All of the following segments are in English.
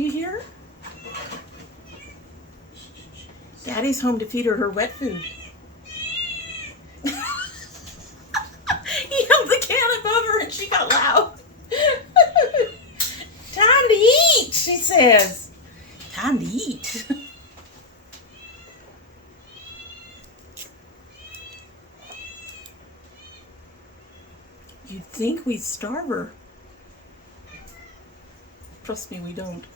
Do you hear her? Daddy's home to feed her wet food. He held the can above her and she got loud. Time to eat, she says. Time to eat. You'd think we'd starve her. Trust me, we don't.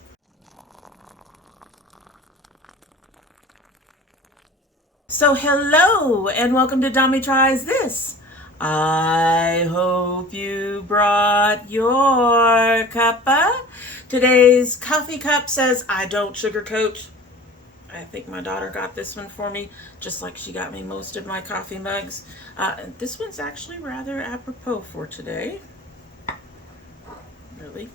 So hello and welcome to domytriesthis. I hope you brought your cuppa. Today's coffee cup says, I don't sugarcoat. I think my daughter got this one for me, just like she got me most of my coffee mugs. This one's actually rather apropos for today. Really.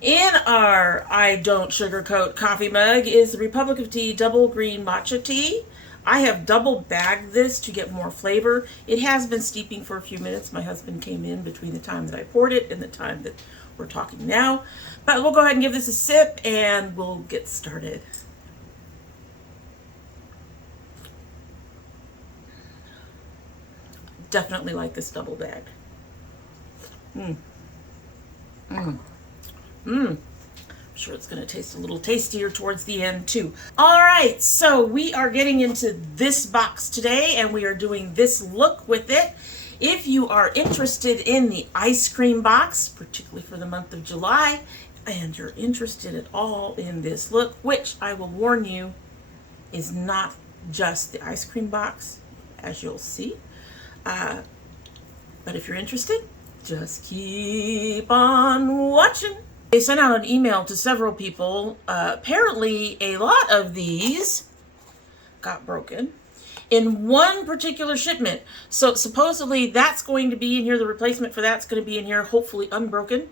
In our I don't sugarcoat coffee mug is the Republic of Tea double green matcha tea. I have double bagged this to get more flavor. It has been steeping for a few minutes. My husband came in between the time that I poured it and the time that we're talking now. But we'll go ahead and give this a sip and we'll get started. Definitely like this double bagged. I'm sure it's going to taste a little tastier towards the end too. All right, so we are getting into this box today and we are doing this look with it. If you are interested in the ice cream box, particularly for the month of July, and you're interested at all in this look, which I will warn you is not just the ice cream box, as you'll see. But if you're interested, just keep on watching. They sent out an email to several people. Apparently, a lot of these got broken in one particular shipment. So supposedly that's going to be in here. The replacement for that's going to be in here, hopefully unbroken.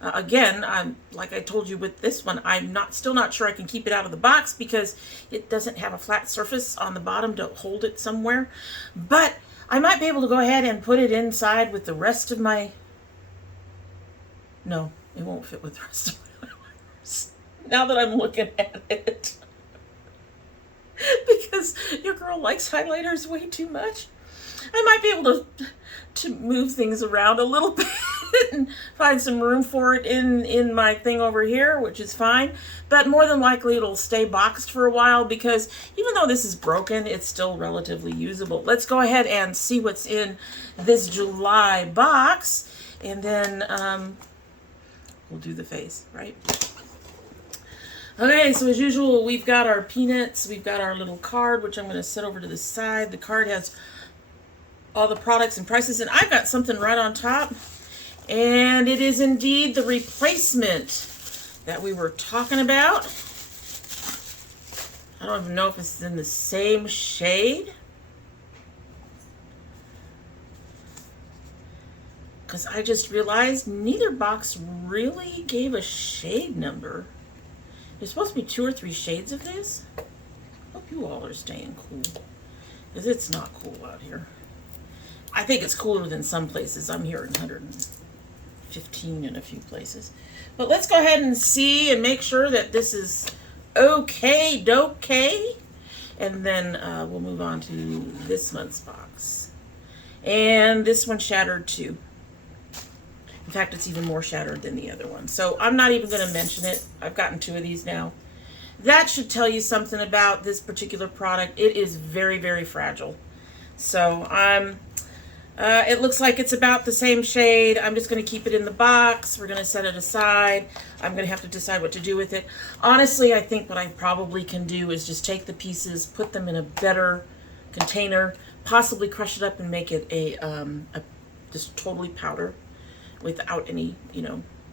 Again, like I told you with this one, I'm still not sure I can keep it out of the box because it doesn't have a flat surface on the bottom to hold it somewhere. But I might be able to go ahead and put it inside with the rest of my... No, it won't fit with the rest of my eyeliner. Now that I'm looking at it. Because your girl likes highlighters way too much. I might be able to move things around a little bit and find some room for it in my thing over here, which is fine. But more than likely it'll stay boxed for a while because even though this is broken, it's still relatively usable. Let's go ahead and see what's in this July box. And then we'll do the face, right? Okay, so as usual, we've got our peanuts. We've got our little card, which I'm going to set over to the side. The card has all the products and prices, and I've got something right on top. And it is indeed the replacement that we were talking about. I don't even know if it's in the same shade. Because I just realized neither box really gave a shade number. There's supposed to be 2 or 3 shades of this. Hope you all are staying cool. Because it's not cool out here. I think it's cooler than some places. I'm hearing 115 in a few places. But let's go ahead and see and make sure that this is okay. And then we'll move on to this month's box. And this one shattered too. In fact, it's even more shattered than the other one. So I'm not even going to mention it. I've gotten 2 of these now. That should tell you something about this particular product. It is very, very fragile. So it looks like it's about the same shade. I'm just going to keep it in the box. We're going to set it aside. I'm going to have to decide what to do with it. Honestly, I think what I probably can do is just take the pieces, put them in a better container, possibly crush it up and make it a just totally powder without any,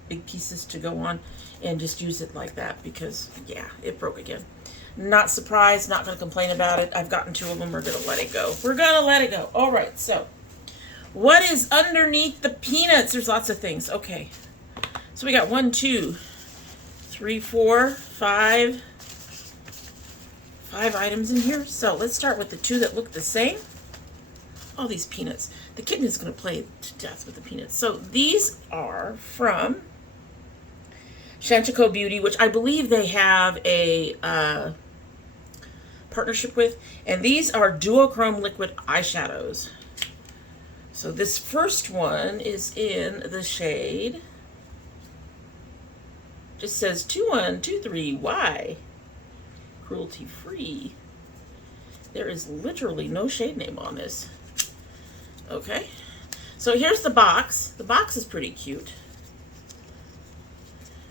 big pieces to go on, and just use it like that because, yeah, it broke again. Not surprised, not going to complain about it. I've gotten 2 of them. We're going to let it go. We're going to let it go. All right, so what is underneath the peanuts? There's lots of things. Okay, so we got 1, 2, 3, 4, 5 items in here. So let's start with the 2 that look the same. All these peanuts. The kitten is going to play to death with the peanuts. So these are from Chantico Beauty, which I believe they have a partnership with. And these are duochrome liquid eyeshadows. So this first one is in the shade, just says 2123Y, cruelty free. There is literally no shade name on this. Okay, so here's the box. The box is pretty cute.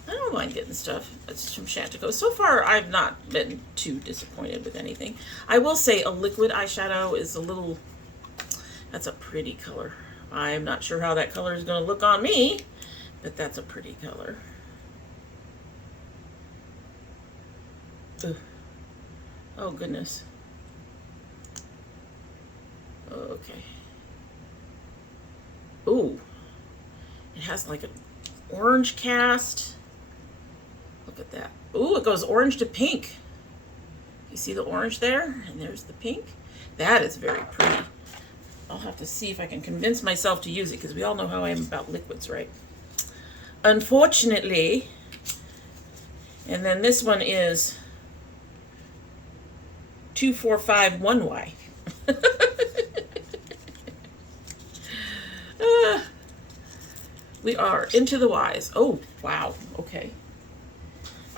I don't mind getting stuff. It's from Chantico. So far, I've not been too disappointed with anything. I will say a liquid eyeshadow is a little, that's a pretty color. I'm not sure how that color is going to look on me, but that's a pretty color. Ugh. Oh, goodness. Okay. Ooh. It has like an orange cast. Look at that. Ooh, it goes orange to pink. You see the orange there? And there's the pink. That is very pretty. I'll have to see if I can convince myself to use it, because we all know how I am about liquids, right? Unfortunately, and then this one is 2451Y. We are into the Y's. Oh, wow. Okay.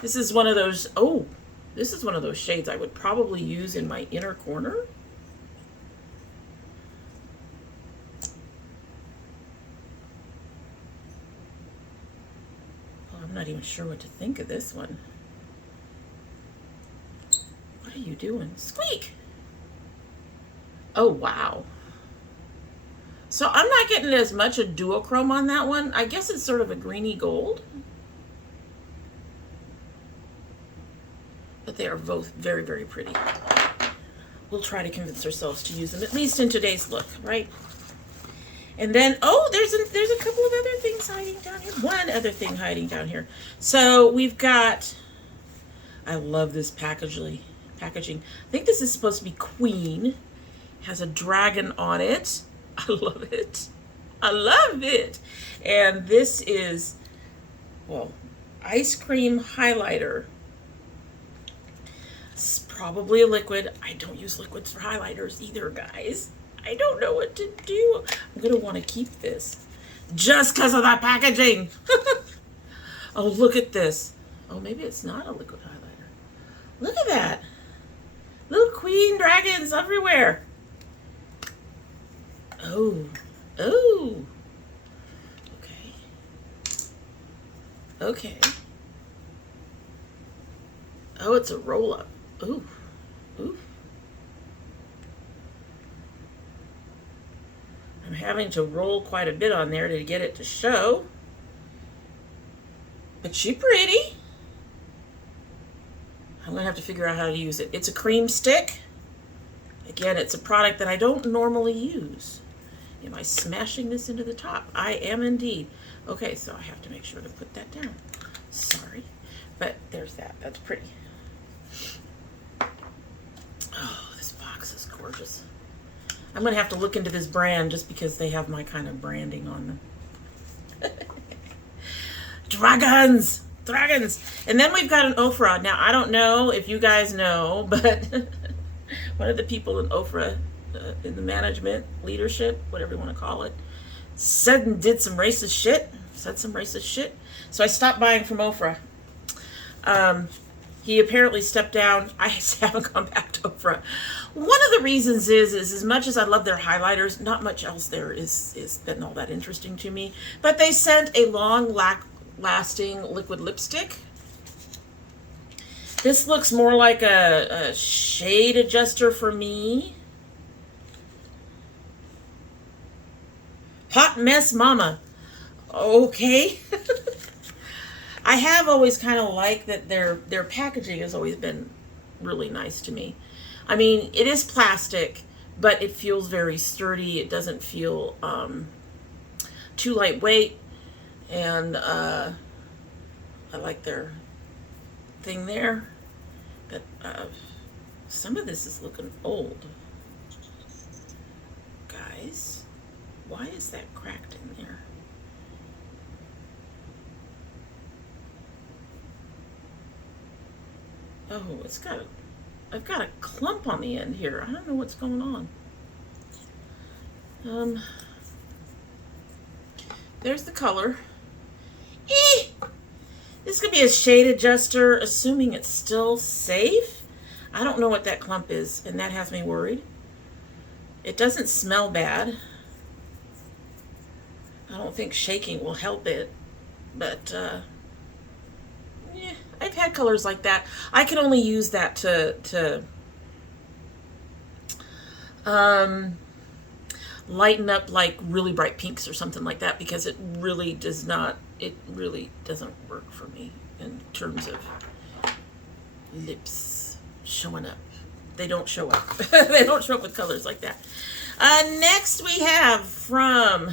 This is one of those, oh, this is one of those shades I would probably use in my inner corner. Oh, I'm not even sure what to think of this one. What are you doing? Squeak! Oh, wow. So I'm not getting as much a duochrome on that one. I guess it's sort of a greeny gold. But they are both very, very pretty. We'll try to convince ourselves to use them, at least in today's look, right? And then, oh, there's a couple of other things hiding down here. One other thing hiding down here. So we've got, I love this packaging. I think this is supposed to be Queen. Has a dragon on it. I love it. I love it. And this is, well, ice cream highlighter. It's probably a liquid. I don't use liquids for highlighters either, guys. I don't know what to do. I'm going to want to keep this just because of that packaging. Oh, look at this. Oh, maybe it's not a liquid highlighter. Look at that. Little queen dragons everywhere. Oh, oh. Okay. Okay. Oh, it's a roll up. Ooh, ooh. I'm having to roll quite a bit on there to get it to show. But she's pretty. I'm gonna have to figure out how to use it. It's a cream stick. Again, it's a product that I don't normally use. Am I smashing this into the top? I am indeed. Okay, so I have to make sure to put that down. Sorry, but there's that. That's pretty. Oh, this box is gorgeous. I'm gonna have to look into this brand just because they have my kind of branding on them. Dragons! Dragons! And then we've got an Ofra. Now, I don't know if you guys know, but one of the people in Ofra, in the management, leadership, whatever you want to call it, said and did some racist shit. Said some racist shit. So I stopped buying from Ofra. He apparently stepped down. I haven't gone back to Ofra. One of the reasons is as much as I love their highlighters, not much else there is been all that interesting to me. But they sent a long-lasting liquid lipstick. This looks more like a shade adjuster for me. Hot Mess Mama. Okay. I have always kind of liked that their packaging has always been really nice to me. I mean, it is plastic, but it feels very sturdy. It doesn't feel too lightweight. And I like their thing there. But some of this is looking old. Guys, why is that cracked in there? Oh, I've got a clump on the end here. I don't know what's going on. There's the color. This could be a shade adjuster, assuming it's still safe. I don't know what that clump is, and that has me worried. It doesn't smell bad. I don't think shaking will help it, but yeah, I've had colors like that. I can only use that to lighten up like really bright pinks or something like that, because it really doesn't work for me in terms of lips showing up. They don't show up. They don't show up with colors like that. Next we have from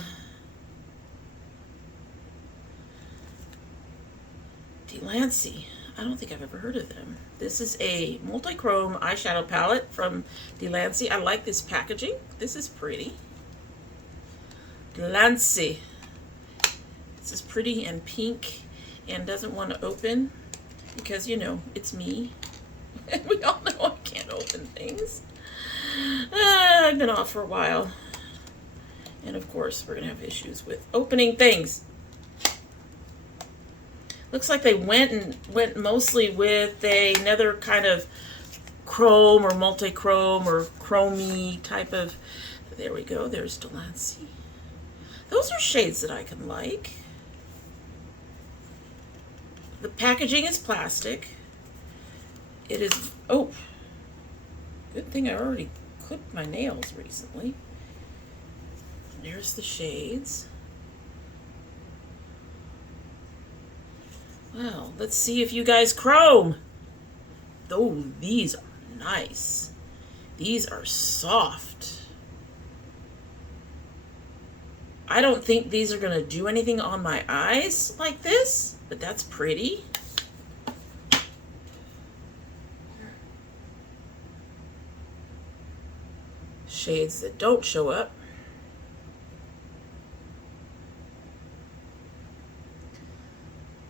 Delancey. I don't think I've ever heard of them. This is a multi-chrome eyeshadow palette from Delancey. I like this packaging. This is pretty. Delancey. This is pretty and pink and doesn't want to open because, you know, it's me. We all know I can't open things. I've been off for a while. And of course, we're going to have issues with opening things. Looks like they went mostly with another kind of chrome or multi-chrome or chromey type of. There we go. There's Delancey. Those are shades that I can like. The packaging is plastic. It is, oh, good thing I already clipped my nails recently. There's the shades. Well, let's see if you guys chrome. Oh, these are nice. These are soft. I don't think these are going to do anything on my eyes like this, but that's pretty. Shades that don't show up.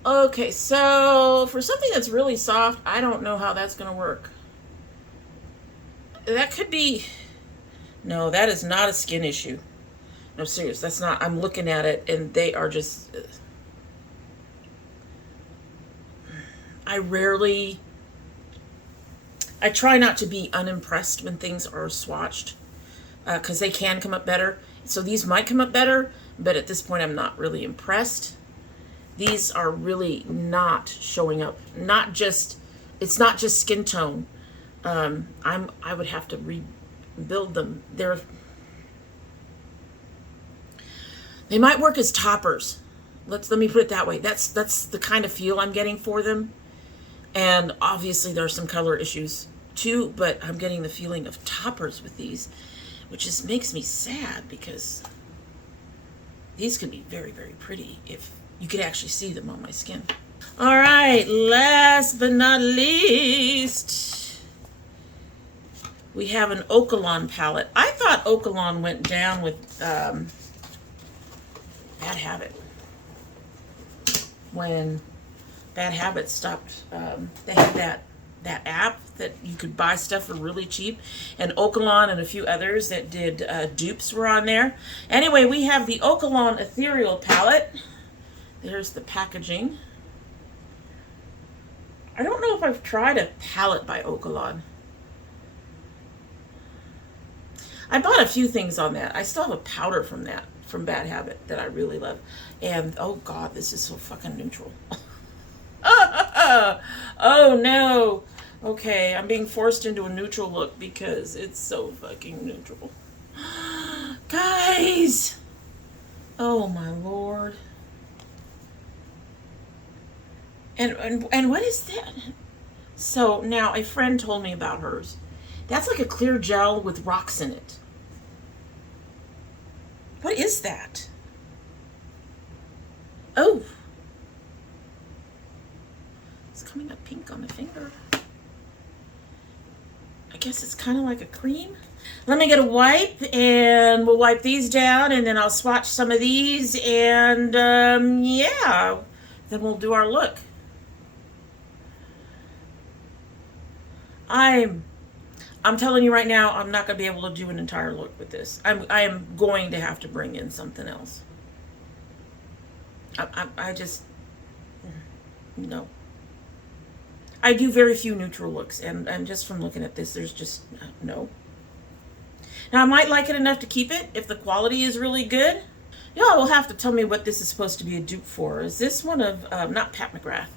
Okay, so for something that's really soft, I don't know how that's going to work. That could be... No, that is not a skin issue. No, serious, that's not... I'm looking at it, and they are just... I try not to be unimpressed when things are swatched, because they can come up better. So these might come up better, but at this point I'm not really impressed. These are really not showing up. It's not just skin tone. I would have to rebuild them. They might work as toppers. Let me put it that way. That's the kind of feel I'm getting for them. And obviously there are some color issues too, but I'm getting the feeling of toppers with these, which just makes me sad because these could be very, very pretty if you could actually see them on my skin. All right, last but not least, we have an Okalon palette. I thought Okalon went down with Bad Habit. When Bad Habit stopped, they had that app that you could buy stuff for really cheap, and Okalon and a few others that did dupes were on there. Anyway, we have the Okalon Ethereal palette. There's the packaging. I don't know if I've tried a palette by Okalon. I bought a few things on that. I still have a powder from Bad Habit that I really love. And oh god, this is so fucking neutral. Oh no. Okay, I'm being forced into a neutral look because it's so fucking neutral. Guys! Oh my lord. And what is that? So now a friend told me about hers. That's like a clear gel with rocks in it. What is that? Oh. It's coming up pink on the finger. I guess it's kind of like a cream. Let me get a wipe and we'll wipe these down and then I'll swatch some of these and yeah, then we'll do our look. I'm telling you right now, I'm not going to be able to do an entire look with this. I am going to have to bring in something else. I just, no. I do very few neutral looks, and just from looking at this, there's just, no. Now, I might like it enough to keep it if the quality is really good. Y'all will have to tell me what this is supposed to be a dupe for. Is this one of, not Pat McGrath,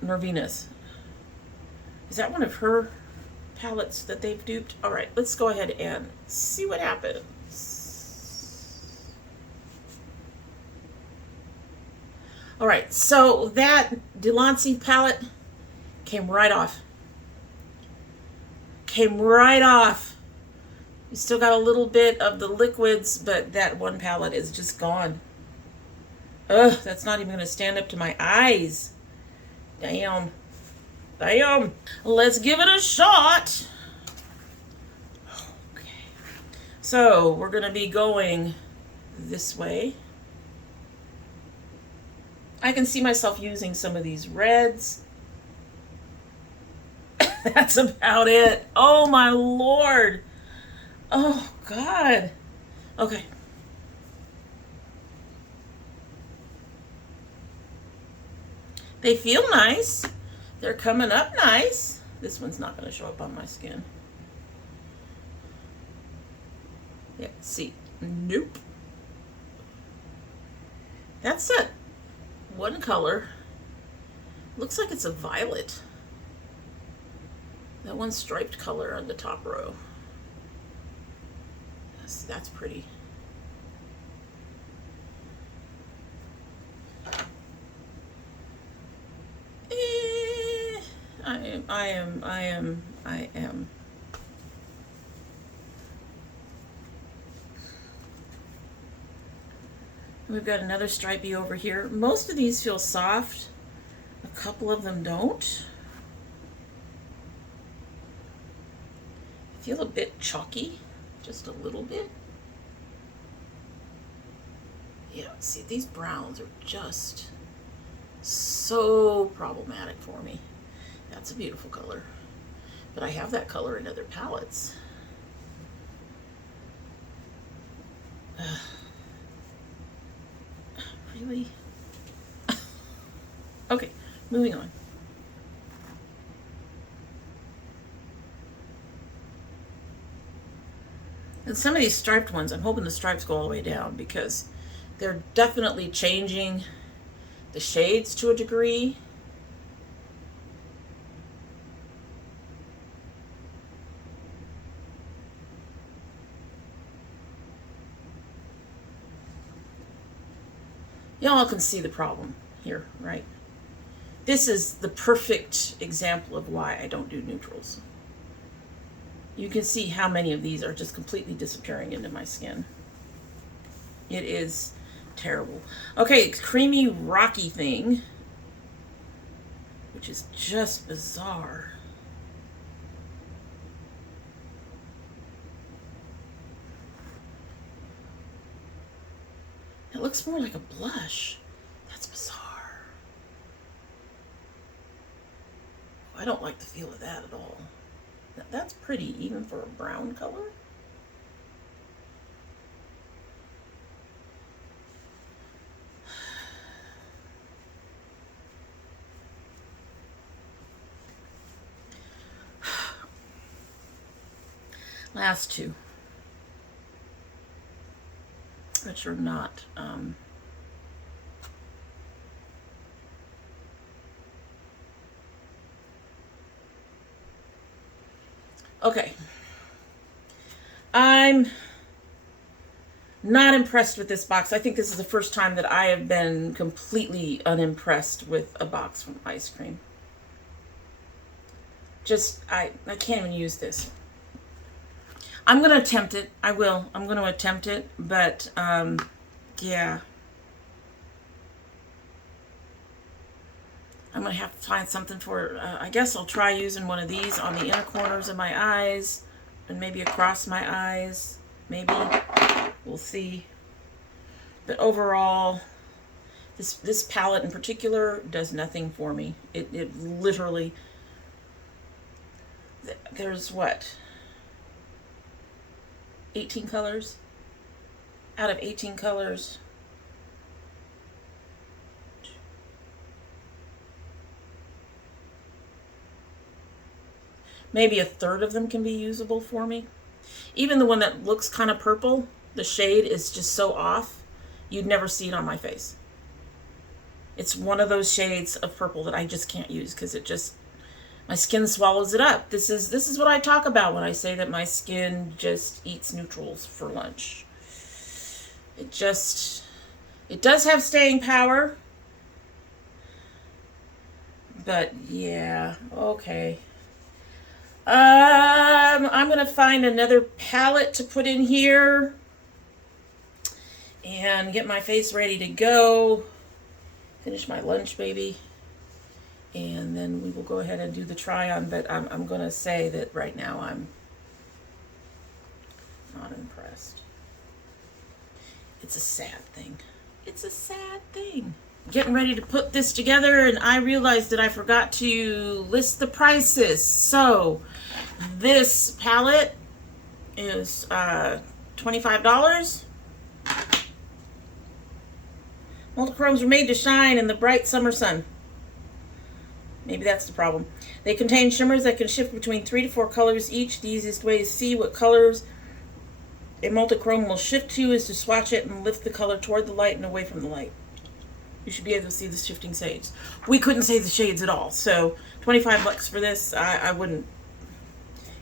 Norvina's? Is that one of her palettes that they've duped? All right, let's go ahead and see what happens. All right, so that Delancey palette came right off. Came right off. You still got a little bit of the liquids, but that one palette is just gone. Ugh, that's not even going to stand up to my eyes. Damn. Damn. Let's give it a shot. Okay. So we're going to be going this way. I can see myself using some of these reds. That's about it. Oh my Lord. Oh God. Okay. They feel nice. They're coming up nice. This one's not going to show up on my skin. Yeah, see. Nope. That's it. One color. Looks like it's a violet. That one striped color on the top row. Yes, that's pretty. I am. We've got another stripey over here. Most of these feel soft. A couple of them don't. I feel a bit chalky, just a little bit. Yeah, see, these browns are just so problematic for me. That's a beautiful color. But I have that color in other palettes. Really? Okay, moving on. And some of these striped ones, I'm hoping the stripes go all the way down because they're definitely changing the shades to a degree. Y'all can see the problem here, right? This is the perfect example of why I don't do neutrals. You can see how many of these are just completely disappearing into my skin. It is terrible. Okay, creamy rocky thing, which is just bizarre. It looks more like a blush. That's bizarre. I don't like the feel of that at all. That's pretty, even for a brown color. Last two, which are not okay. I'm not impressed with this box. I think this is the first time that I have been completely unimpressed with a box from Eyescream. Just, I can't even use this. I'm going to attempt it. I will. I'm going to attempt it, but yeah. I'm going to have to find something for, I guess I'll try using one of these on the inner corners of my eyes and maybe across my eyes. Maybe. We'll see. But overall, this palette in particular does nothing for me. It literally there's what? 18 colors? Out of 18 colors, maybe a third of them can be usable for me. Even the one that looks kind of purple, the shade is just so off, you'd never see it on my face. It's one of those shades of purple that I just can't use because it just, my skin swallows it up. This is what I talk about when I say that my skin just eats neutrals for lunch. It does have staying power. But yeah, okay. I'm gonna find another palette to put in here and get my face ready to go. Finish my lunch, baby. And then we will go ahead and do the try on, but I'm gonna say that right now I'm not impressed. It's a sad thing. It's a sad thing. Getting ready to put this together, and I realized that I forgot to list the prices. So this palette is $25. Multichromes are made to shine in the bright summer sun. Maybe that's the problem. They contain shimmers that can shift between 3 to 4 colors each. The easiest way to see what colors a multichrome will shift to is to swatch it and lift the color toward the light and away from the light. You should be able to see the shifting shades. We couldn't see the shades at all, so $25 for this, I wouldn't.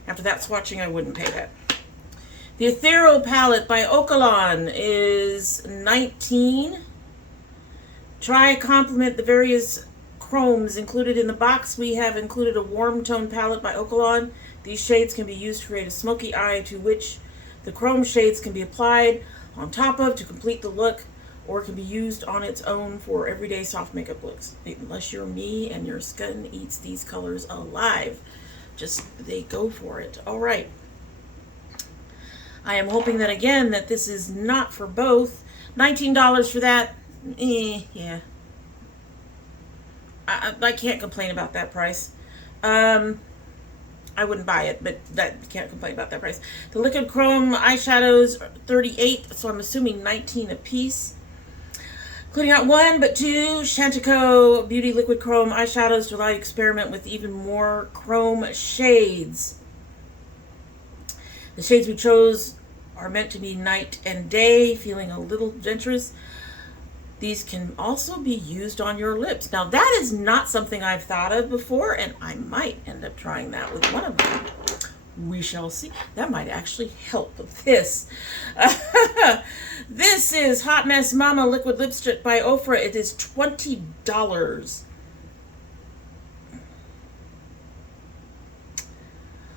After that swatching, I wouldn't pay that. The Ethereal palette by Okalon is $19. Try complement the various chromes included in the box. We have included a warm tone palette by Okalon. These shades can be used to create a smoky eye to which the chrome shades can be applied on top of to complete the look, or can be used on its own for everyday soft makeup looks. Unless you're me and your skin eats these colors alive. Just, they go for it. All right. I am hoping that, again, that this is not for both. $19 for that. Yeah. I can't complain about that price. I wouldn't buy it, but can't complain about that price. The liquid chrome eyeshadows are $38, so I'm assuming $19 a piece. Including not one, but two Chantico Beauty Liquid Chrome eyeshadows to allow you to experiment with even more chrome shades. The shades we chose are meant to be night and day, feeling a little adventurous. These can also be used on your lips. Now, that is not something I've thought of before, and I might end up trying that with one of them. We shall see. That might actually help with this. This is Hot Mess Mama Liquid Lipstick by Ofra. It is $20.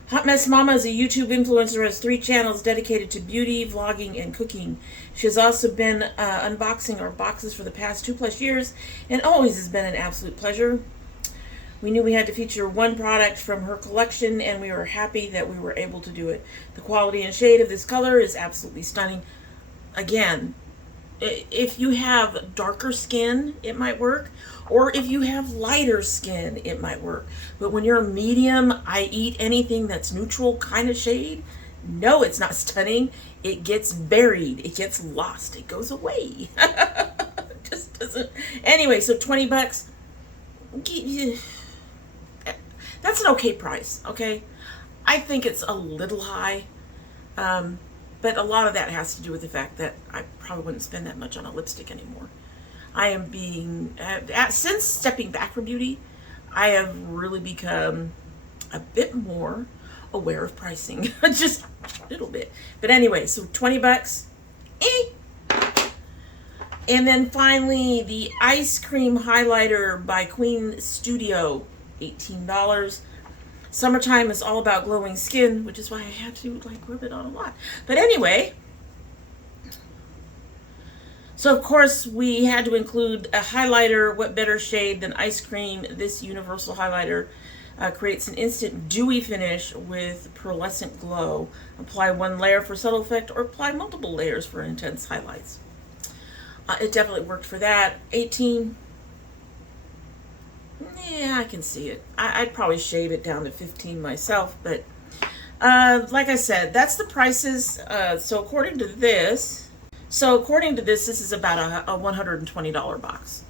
Hot Mess Mama is a YouTube influencer who has 3 channels dedicated to beauty, vlogging, and cooking. She has also been unboxing our boxes for the past 2+ years and always has been an absolute pleasure. We knew we had to feature one product from her collection, and we were happy that we were able to do it. The quality and shade of this color is absolutely stunning. Again, if you have darker skin, it might work. Or if you have lighter skin, it might work. But when you're a medium, I eat anything that's neutral kind of shade, no, it's not stunning. It gets buried. It gets lost. It goes away. It just doesn't. Anyway, so $20. That's an okay price, okay? I think it's a little high. But a lot of that has to do with the fact that I probably wouldn't spend that much on a lipstick anymore. I am being, since stepping back from beauty, I have really become a bit more aware of pricing. Just a little bit. But anyway, so $20. And then finally, the Ice Cream Highlighter by Queen Studio, $18. Summertime is all about glowing skin, which is why I had to rub it on a lot. But anyway, so of course we had to include a highlighter. What better shade than Ice Cream? This universal highlighter creates an instant dewy finish with pearlescent glow. Apply one layer for subtle effect, or apply multiple layers for intense highlights. It definitely worked for that. 18. Yeah, I can see it. I'd probably shave it down to 15 myself, but like I said, that's the prices. So according to this, this is about a $120 box.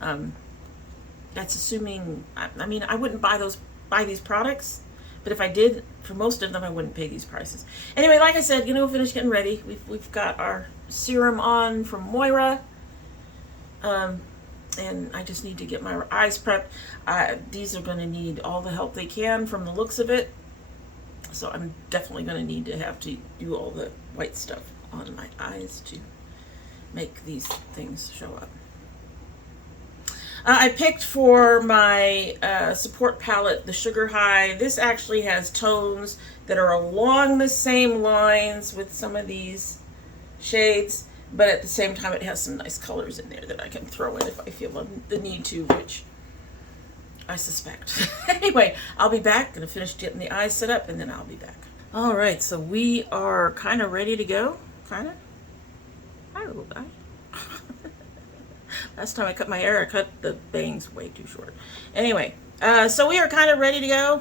Um, that's assuming. I mean, I wouldn't buy these products, but if I did, for most of them, I wouldn't pay these prices. Anyway, like I said, finished getting ready. We've got our serum on from Moira. And I just need to get my eyes prepped. These are going to need all the help they can from the looks of it. So I'm definitely going to need to have to do all the white stuff on my eyes to make these things show up. I picked for my support palette the Sugar High. This actually has tones that are along the same lines with some of these shades, but at the same time it has some nice colors in there that I can throw in if I feel the need to, which I suspect. Anyway, I'll be back. Gonna finish getting the eyes set up and then I'll be back. All right, so we are kind of ready to go. Kind of. Hi, little guy. Last time I cut my hair, I cut the bangs way too short. Anyway, so we are kind of ready to go.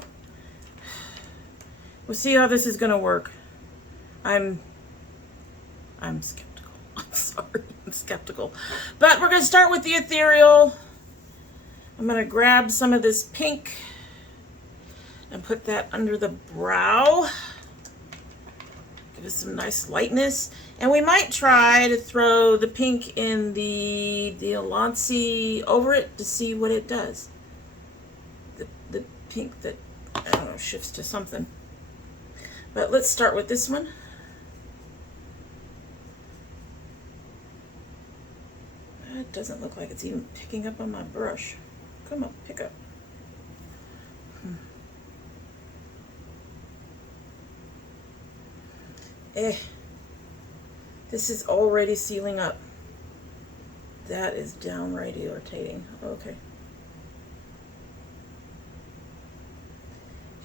We'll see how this is gonna work. I'm skeptical. I'm sorry, I'm skeptical. But we're gonna start with the ethereal. I'm gonna grab some of this pink and put that under the brow. Give it some nice lightness. And we might try to throw the pink in the Delancey over it to see what it does. The pink that, I don't know, shifts to something. But let's start with this one. It doesn't look like it's even picking up on my brush. Come on, pick up. This is already sealing up. That is downright irritating. Okay.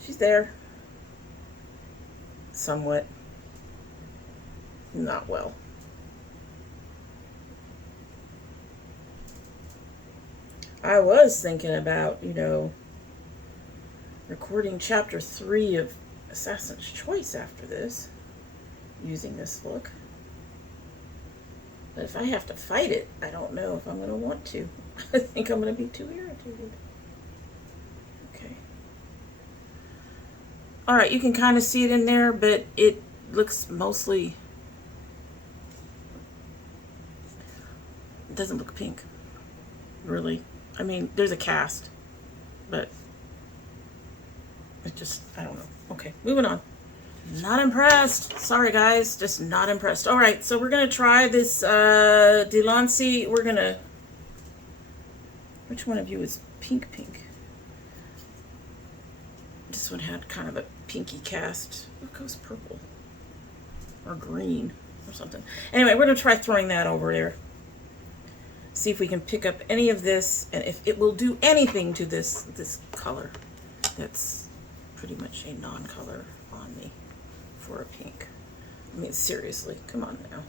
She's there. Somewhat. Not well. I was thinking about, recording chapter 3 of Assassin's Choice after this, using this look. But if I have to fight it, I don't know if I'm going to want to. I think I'm going to be too irritated. Okay. Alright, you can kind of see it in there, but it looks mostly... It doesn't look pink. Really. I mean, there's a cast, but it just, I don't know. Okay, moving on. Not impressed. Sorry, guys. Just not impressed. All right, so we're going to try this Delancey. We're going to... Which one of you is pink? This one had kind of a pinky cast. What goes purple? Or green or something. Anyway, we're going to try throwing that over there. See if we can pick up any of this, and if it will do anything to this color. That's pretty much a non-color on me for a pink. I mean, seriously, come on now.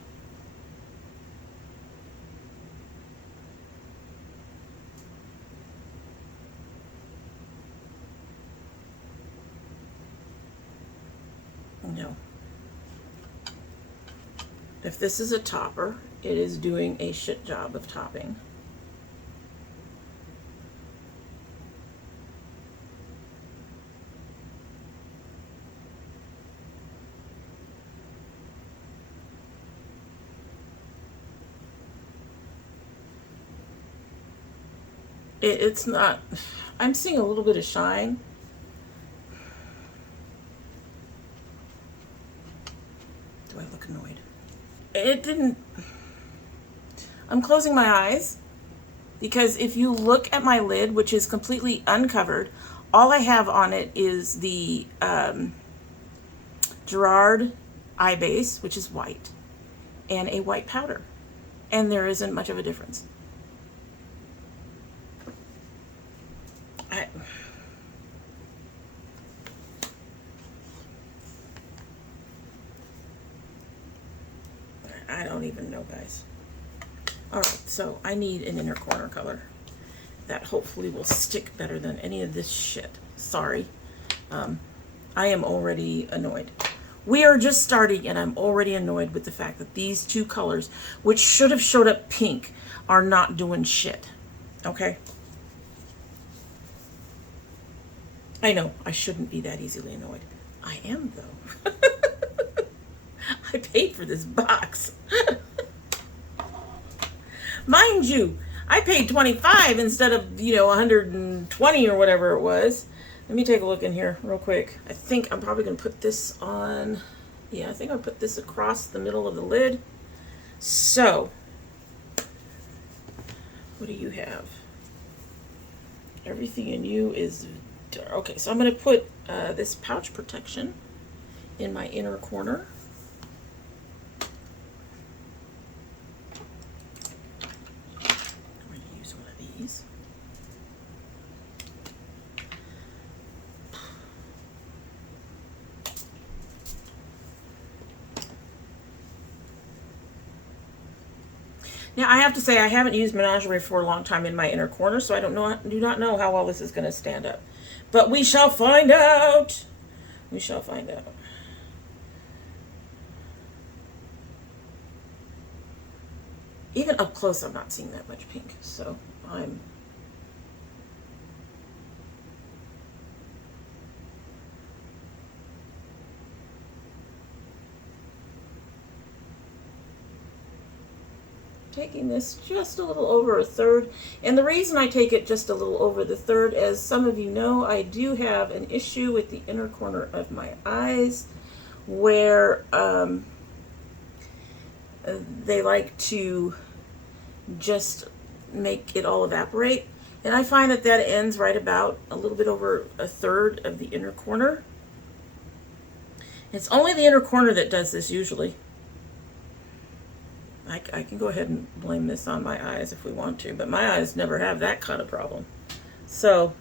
No. If this is a topper, it is doing a shit job of topping. It's not, I'm seeing a little bit of shine. Do I look annoyed? It didn't, I'm closing my eyes because if you look at my lid, which is completely uncovered, all I have on it is the Gerard eye base, which is white, and a white powder. And there isn't much of a difference. I don't even know, guys. All right, so I need an inner corner color. that hopefully will stick better than any of this shit. Sorry. I am already annoyed. We are just starting and I'm already annoyed with the fact that these two colors, which should have showed up pink, are not doing shit. Okay? I know, I shouldn't be that easily annoyed. I am, though. I paid for this box. Mind you, I paid $25 instead of, $120 or whatever it was. Let me take a look in here real quick. I think I'm probably going to put this on. Yeah, I think I'll put this across the middle of the lid. So, what do you have? Everything in you is dark. Okay, so I'm going to put this pouch protection in my inner corner. I'm going to use one of these. Now, I have to say, I haven't used Menagerie for a long time in my inner corner, so I do not know how well this is going to stand up. But we shall find out. We shall find out. Even up close, I'm not seeing that much pink, so I'm... taking this just a little over a third. And the reason I take it just a little over the third, as some of you know, I do have an issue with the inner corner of my eyes where they like to just make it all evaporate. And I find that that ends right about a little bit over a third of the inner corner. It's only the inner corner that does this usually. I can go ahead and blame this on my eyes if we want to, but my eyes never have that kind of problem. So,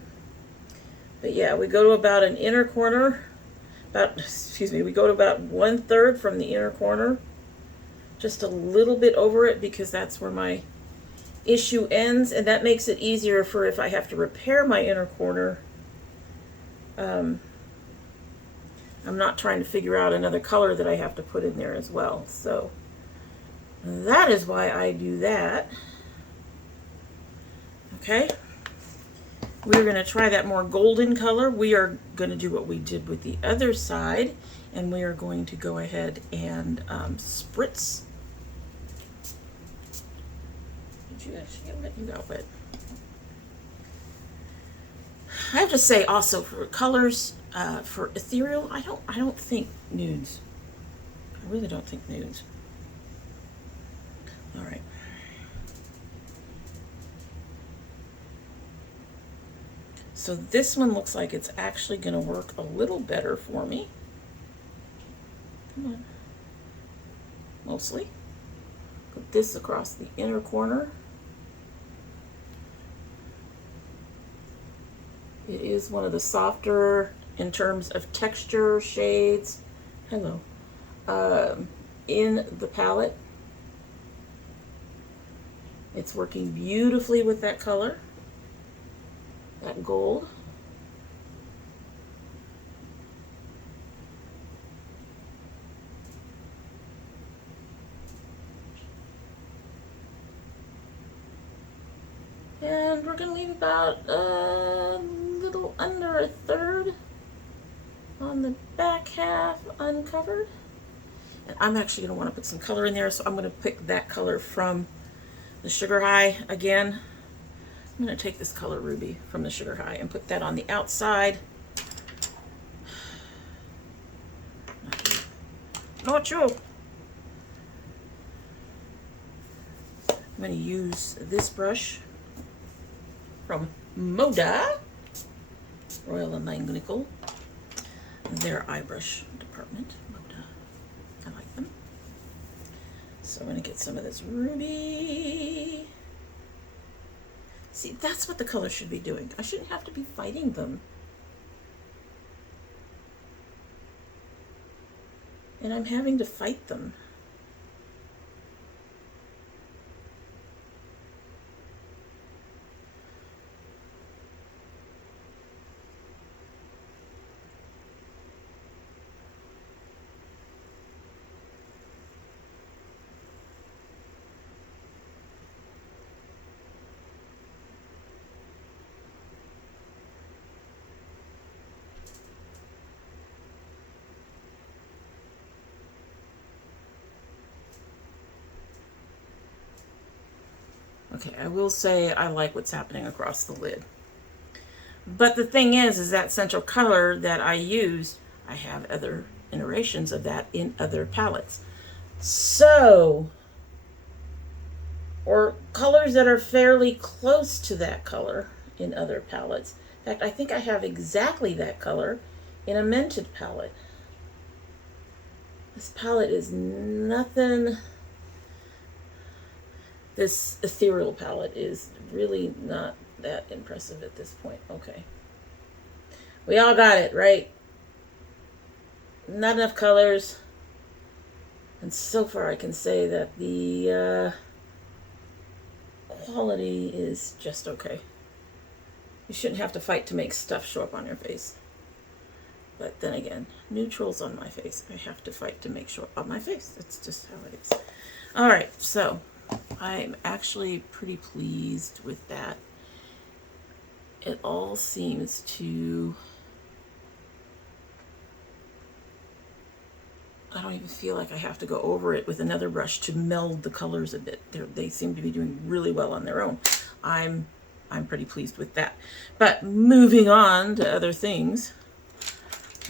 but yeah, we go to about an inner corner, we go to about 1/3 from the inner corner, just a little bit over it because that's where my issue ends, and that makes it easier for if I have to repair my inner corner. I'm not trying to figure out another color that I have to put in there as well, so that is why I do that. Okay, we're going to try that more golden color. We are going to do what we did with the other side, and we are going to go ahead and spritz. Did you actually get wet? You got wet. I have to say also for colors, for ethereal, I don't think nudes. I really don't think nudes. All right. So this one looks like it's actually going to work a little better for me. Come on. Mostly. Put this across the inner corner. It is one of the softer in terms of texture shades. Hello. In the palette. It's working beautifully with that color, that gold. And we're going to leave about a little under a third on the back half uncovered. And I'm actually going to want to put some color in there, so I'm going to pick that color from the Sugar High again. I'm going to take this color Ruby from the Sugar High and put that on the outside. Not you. I'm going to use this brush from Moda, Royal and Langnickel, their eye brush department. Moda. I like them. So I'm going to get some of this ruby. See, that's what the color should be doing. I shouldn't have to be fighting them. And I'm having to fight them. Okay, I will say I like what's happening across the lid. But the thing is that central color that I used, I have other iterations of that in other palettes. So, or colors that are fairly close to that color in other palettes. In fact, I think I have exactly that color in a Mented palette. This palette is nothing. This ethereal palette is really not that impressive at this point. Okay. We all got it, right? Not enough colors. And so far I can say that the quality is just okay. You shouldn't have to fight to make stuff show up on your face. But then again, neutrals on my face, I have to fight to make show up on my face. That's just how it is. All right, so I'm actually pretty pleased with that. It all seems to, I don't even feel like I have to go over it with another brush to meld the colors a bit. They seem to be doing really well on their own. I'm pretty pleased with that. But moving on to other things.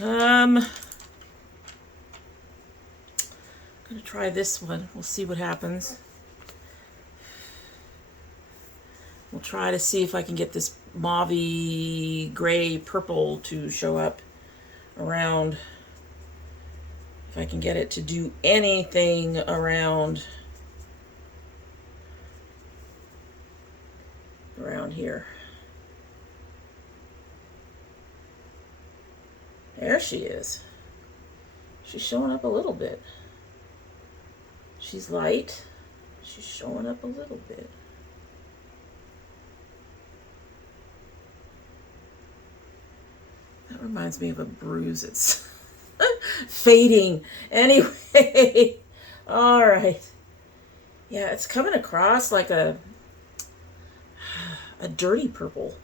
I'm gonna try this one. We'll see what happens. We'll try to see if I can get this mauvey gray purple to show up around. If I can get it to do anything around here. There she is. She's showing up a little bit. She's light. She's showing up a little bit. That reminds me of a bruise. It's fading. Anyway, all right. Yeah, it's coming across like a dirty purple.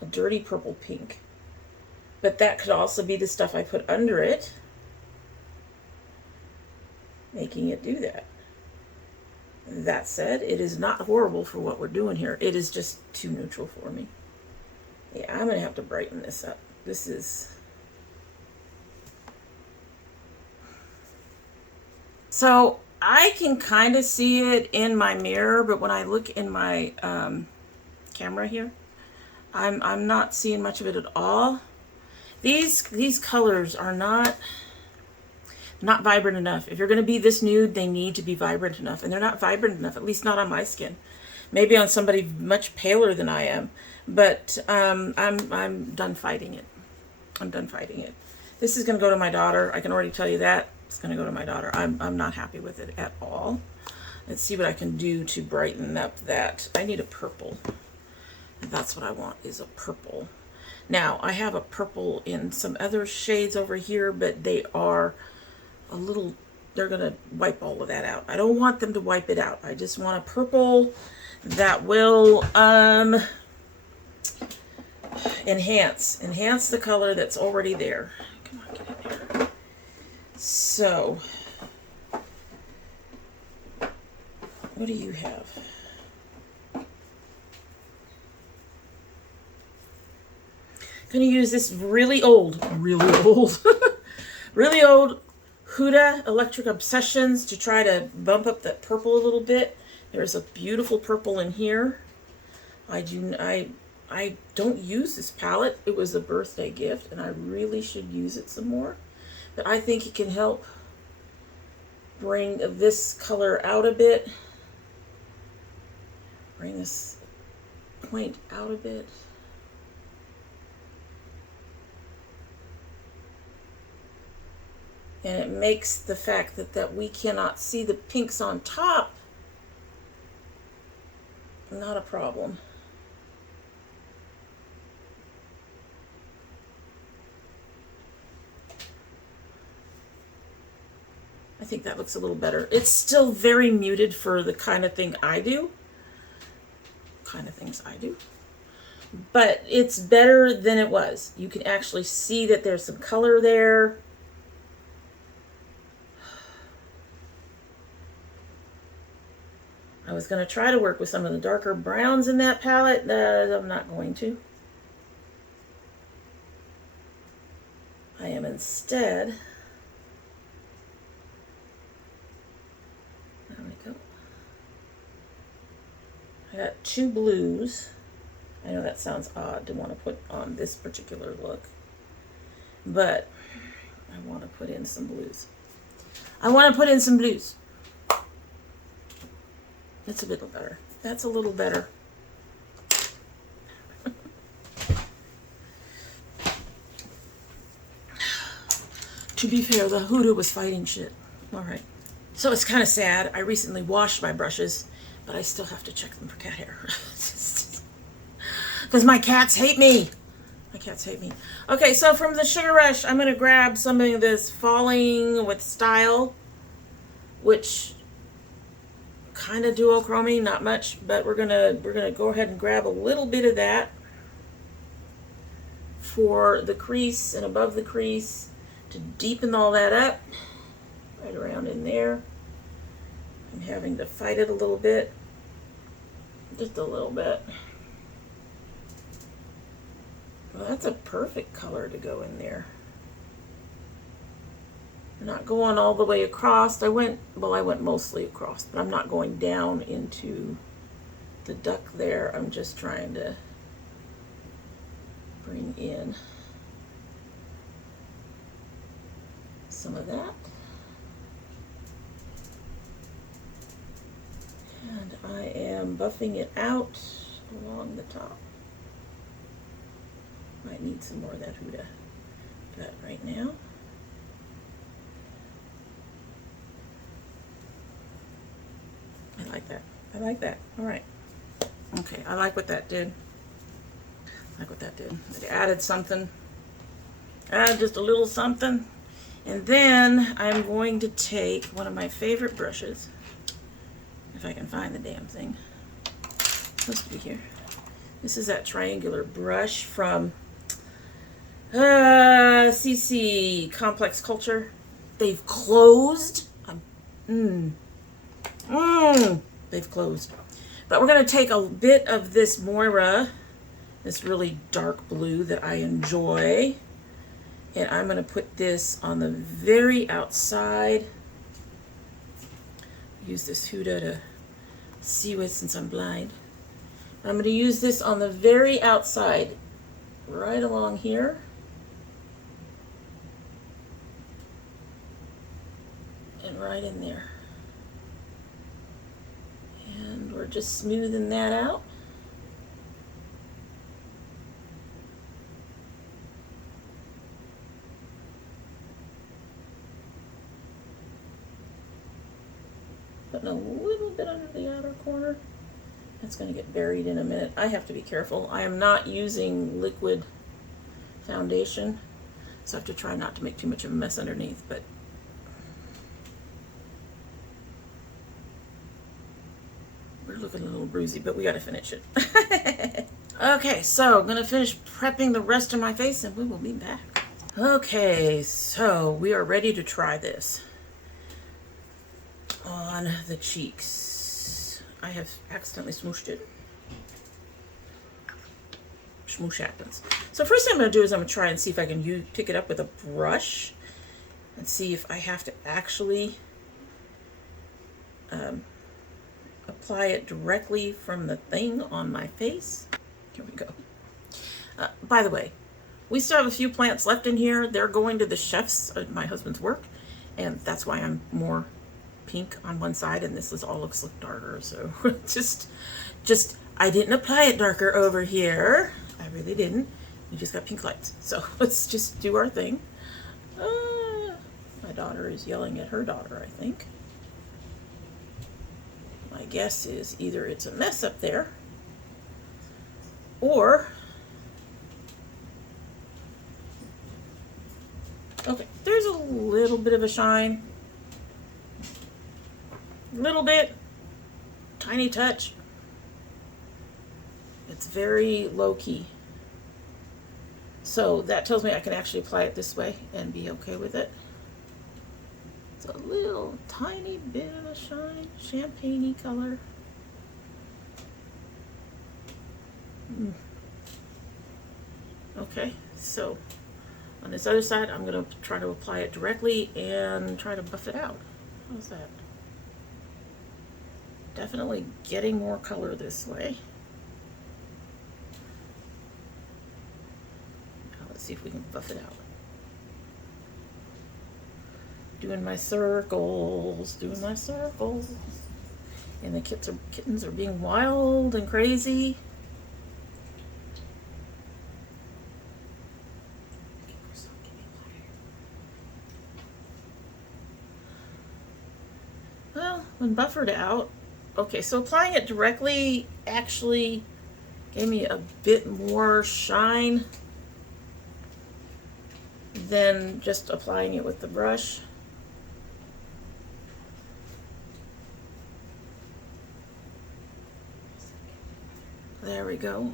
A dirty purple pink. But that could also be the stuff I put under it, making it do that. That said, it is not horrible for what we're doing here. It is just too neutral for me. Yeah, I'm going to have to brighten this up. This is... So I can kind of see it in my mirror, but when I look in my camera here, I'm not seeing much of it at all. These colors are not vibrant enough. If you're going to be this nude, they need to be vibrant enough, and they're not vibrant enough, at least not on my skin. Maybe on somebody much paler than I am, but I'm done fighting it. I'm done fighting it. This is going to go to my daughter. I can already tell you that. It's going to go to my daughter. I'm not happy with it at all. Let's see what I can do to brighten up that. I need a purple. That's what I want, is a purple. Now, I have a purple in some other shades over here, but they are a little, they're going to wipe all of that out. I don't want them to wipe it out. I just want a purple that will enhance the color that's already there. Come on, get in there. So, what do you have? I'm going to use this really old really old Huda Electric Obsessions to try to bump up that purple a little bit. There's a beautiful purple in here. I don't use this palette. It was a birthday gift, and I really should use it some more. But I think it can help bring this color out a bit. Bring this point out a bit. And it makes the fact that we cannot see the pinks on top not a problem. I think that looks a little better. It's still very muted for the kind of thing I do. But it's better than it was. You can actually see that there's some color there. I was going to try to work with some of the darker browns in that palette. I'm not going to. I am instead, there we go. I got two blues. I know that sounds odd to want to put on this particular look, but I want to put in some blues. I want to put in some blues. It's a little better. That's a little better. To be fair, the hoodoo was fighting shit. All right. So it's kind of sad. I recently washed my brushes, but I still have to check them for cat hair. Because my cats hate me. My cats hate me. Okay, so from the Sugar Rush, I'm going to grab some of this Falling with Style, which kind of duochrome, not much, but we're gonna go ahead and grab a little bit of that for the crease and above the crease to deepen all that up, right around in there. I'm having to fight it a little bit, just a little bit. Well, that's a perfect color to go in there. I'm not going all the way across. I went mostly across, but I'm not going down into the duck there. I'm just trying to bring in some of that. And I am buffing it out along the top. Might need some more of that Huda, but right now. I like that. I like that. All right. Okay, I like what that did. I like what that did. It added something. Add just a little something. And then I'm going to take one of my favorite brushes, if I can find the damn thing. It's supposed to be here. This is that triangular brush from CC Complex Culture. They've closed. They've closed. But we're going to take a bit of this Moira, this really dark blue that I enjoy, and I'm going to put this on the very outside. Use this Huda to see with since I'm blind. I'm going to use this on the very outside, right along here. And right in there. And we're just smoothing that out. Putting a little bit under the outer corner. That's going to get buried in a minute. I have to be careful. I am not using liquid foundation, so I have to try not to make too much of a mess underneath, but we're looking a little bruisey, but we got to finish it. Okay, so I'm going to finish prepping the rest of my face and we will be back. Okay, so we are ready to try this on the cheeks. I have accidentally smooshed it. Smoosh happens. So first thing I'm going to do is I'm going to try and see if I can pick it up with a brush and see if I have to actually apply it directly from the thing on my face. Here we go. By the way, we still have a few plants left in here. They're going to the chefs at my husband's work, and that's why I'm more pink on one side and this all looks like darker. So just I didn't apply it darker over here. I really didn't. We just got pink lights. So let's just do our thing. My daughter is yelling at her daughter, I think. My guess is either it's a mess up there or okay, there's a little bit of a shine. Little bit, tiny touch. It's very low-key. So that tells me I can actually apply it this way and be okay with it. It's a little tiny bit of a shine, champagne-y color. Okay, so on this other side, I'm going to try to apply it directly and try to buff it out. How's that? Definitely getting more color this way. Now let's see if we can buff it out. Doing my circles, doing my circles. And the kittens are being wild and crazy. Well, when buffered out, okay, so applying it directly actually gave me a bit more shine than just applying it with the brush. There we go.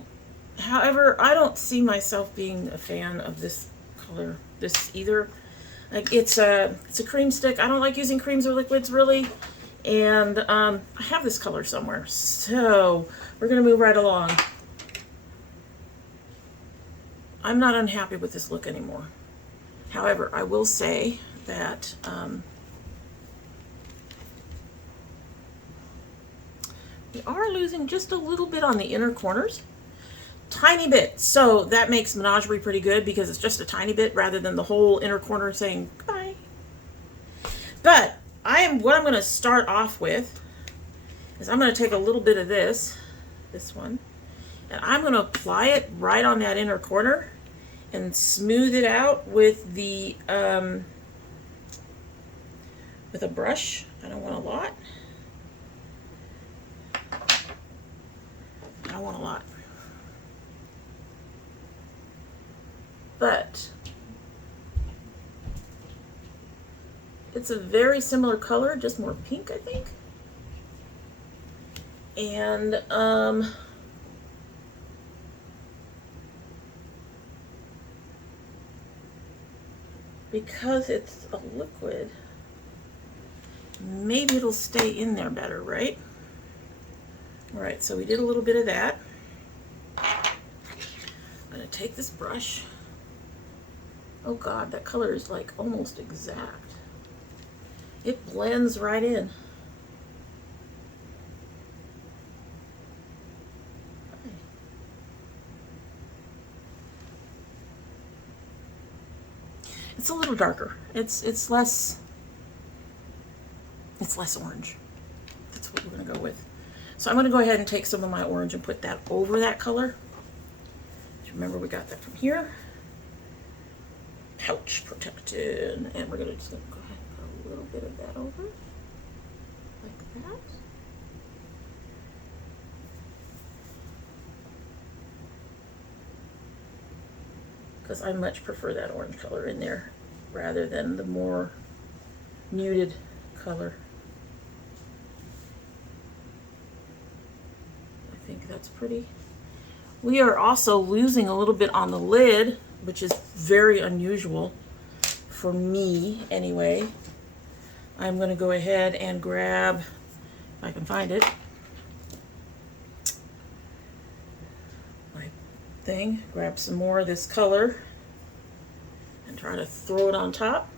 However, I don't see myself being a fan of this color, this either. Like it's a cream stick. I don't like using creams or liquids really. And I have this color somewhere. So we're gonna move right along. I'm not unhappy with this look anymore. However, I will say that we are losing just a little bit on the inner corners. Tiny bit. So that makes Menagerie pretty good because it's just a tiny bit rather than the whole inner corner saying goodbye. But what I'm going to start off with is I'm going to take a little bit of this one, and I'm going to apply it right on that inner corner and smooth it out with the with a brush. I don't want a lot. I don't want a lot. But it's a very similar color, just more pink, I think. And because it's a liquid, maybe it'll stay in there better, right? All right, so we did a little bit of that. I'm gonna take this brush. Oh God, that color is like almost exact. It blends right in. It's a little darker. It's less orange. That's what we're gonna go with. So I'm gonna go ahead and take some of my orange and put that over that color. Remember, we got that from here. Pouch protected, and we're gonna just go ahead and put a little bit of that over, like that. Because I much prefer that orange color in there rather than the more muted color. I think that's pretty. We are also losing a little bit on the lid, which is very unusual for me anyway. I'm going to go ahead and grab, if I can find it, my thing, grab some more of this color and try to throw it on top.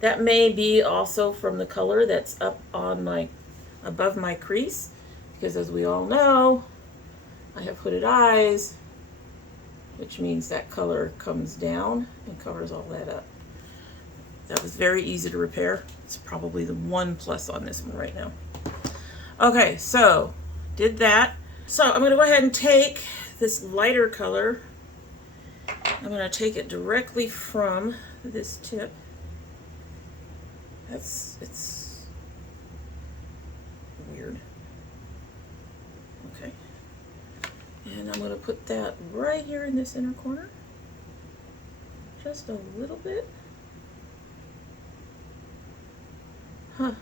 That may be also from the color that's up on my, above my crease, because as we all know, I have hooded eyes, which means that color comes down and covers all that up. That was very easy to repair. It's probably the one plus on this one right now. Okay, so did that. So I'm gonna go ahead and take this lighter color. I'm gonna take it directly from this tip. It's weird. Okay. And I'm going to put that right here in this inner corner. Just a little bit. Huh.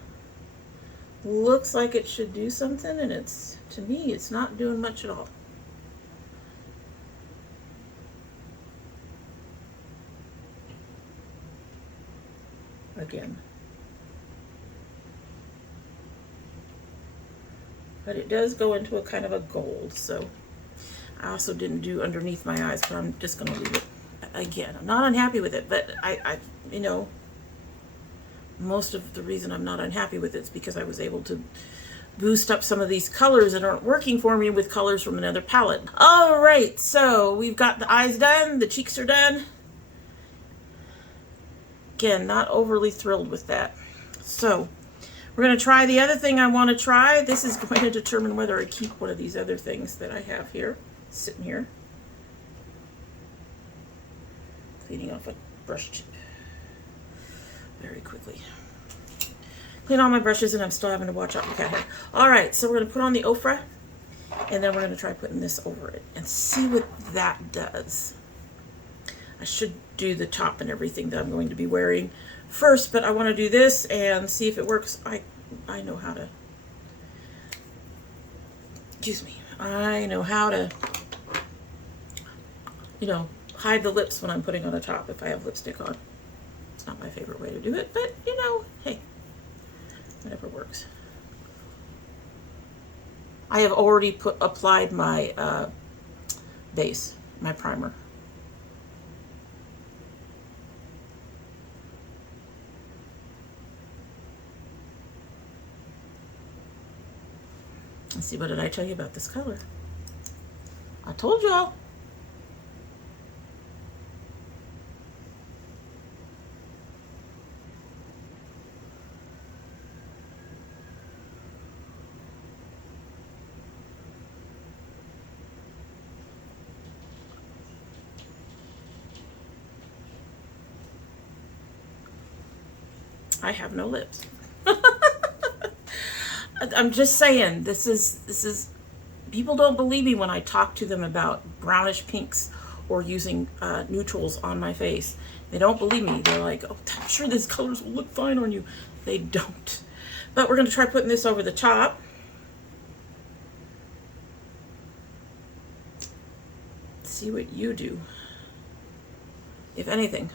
Looks like it should do something, and it's, to me, it's not doing much at all. Again. But it does go into a kind of a gold, so I also didn't do underneath my eyes, but I'm just going to leave it. Again, I'm not unhappy with it, but you know, most of the reason I'm not unhappy with it is because I was able to boost up some of these colors that aren't working for me with colors from another palette. All right, so we've got the eyes done, the cheeks are done. Again, not overly thrilled with that. So we're going to try the other thing I want to try. This is going to determine whether I keep one of these other things that I have here, sitting here. Cleaning off a brush tip very quickly. Clean all my brushes, and I'm still having to watch out for cat hair. All right, so we're going to put on the Ofra, and then we're going to try putting this over it and see what that does. I should do the top and everything that I'm going to be wearing first, but I want to do this and see if it works. I know how to, excuse me, I know how to, you know, hide the lips when I'm putting on the top if I have lipstick on. It's not my favorite way to do it, but you know, hey, whatever works. I have already applied my base, my primer. Let's see, what did I tell you about this color? I told y'all. I have no lips. I'm just saying, this is, people don't believe me when I talk to them about brownish pinks or using neutrals on my face. They don't believe me. They're like, oh, I'm sure these colors will look fine on you. They don't. But we're going to try putting this over the top. See what you do, if anything.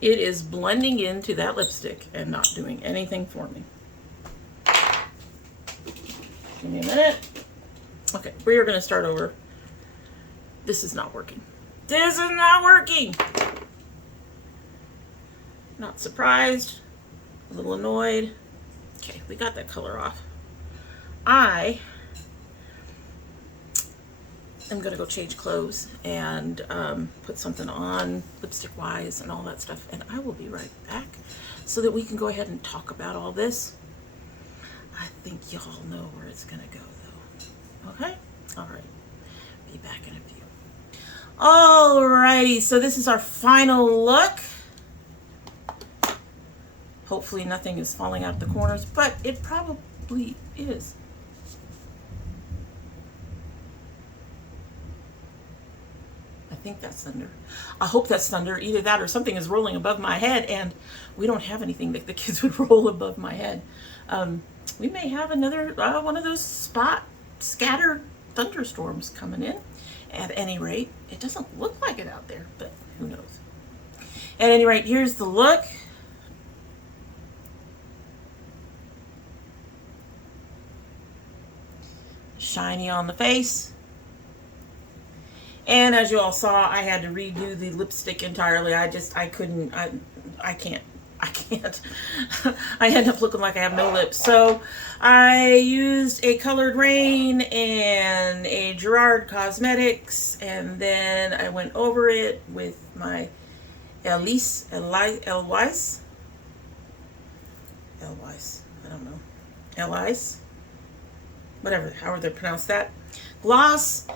It is blending into that lipstick and not doing anything for me. Give me a minute. Okay, we are going to start over. This is not working. This is not working. Not surprised. A little annoyed. Okay, we got that color off. I'm going to go change clothes and put something on lipstick wise and all that stuff, and I will be right back so that we can go ahead and talk about all this. I think y'all know where it's going to go though. Okay? All right. Be back in a few. Alrighty, so this is our final look. Hopefully nothing is falling out the corners, but it probably is. I think that's thunder. I hope that's thunder. Either that or something is rolling above my head, and we don't have anything that the kids would roll above my head. We may have another one of those scattered thunderstorms coming in. At any rate, it doesn't look like it out there, but who knows. At any rate, here's the look. Shiny on the face. And as you all saw, I had to redo the lipstick entirely. I couldn't, I can't. I end up looking like I have no lips. So I used a Colored Rain and a Gerard Cosmetics, and then I went over it with my Elise, I don't know, Elise, whatever, however they pronounce that, gloss.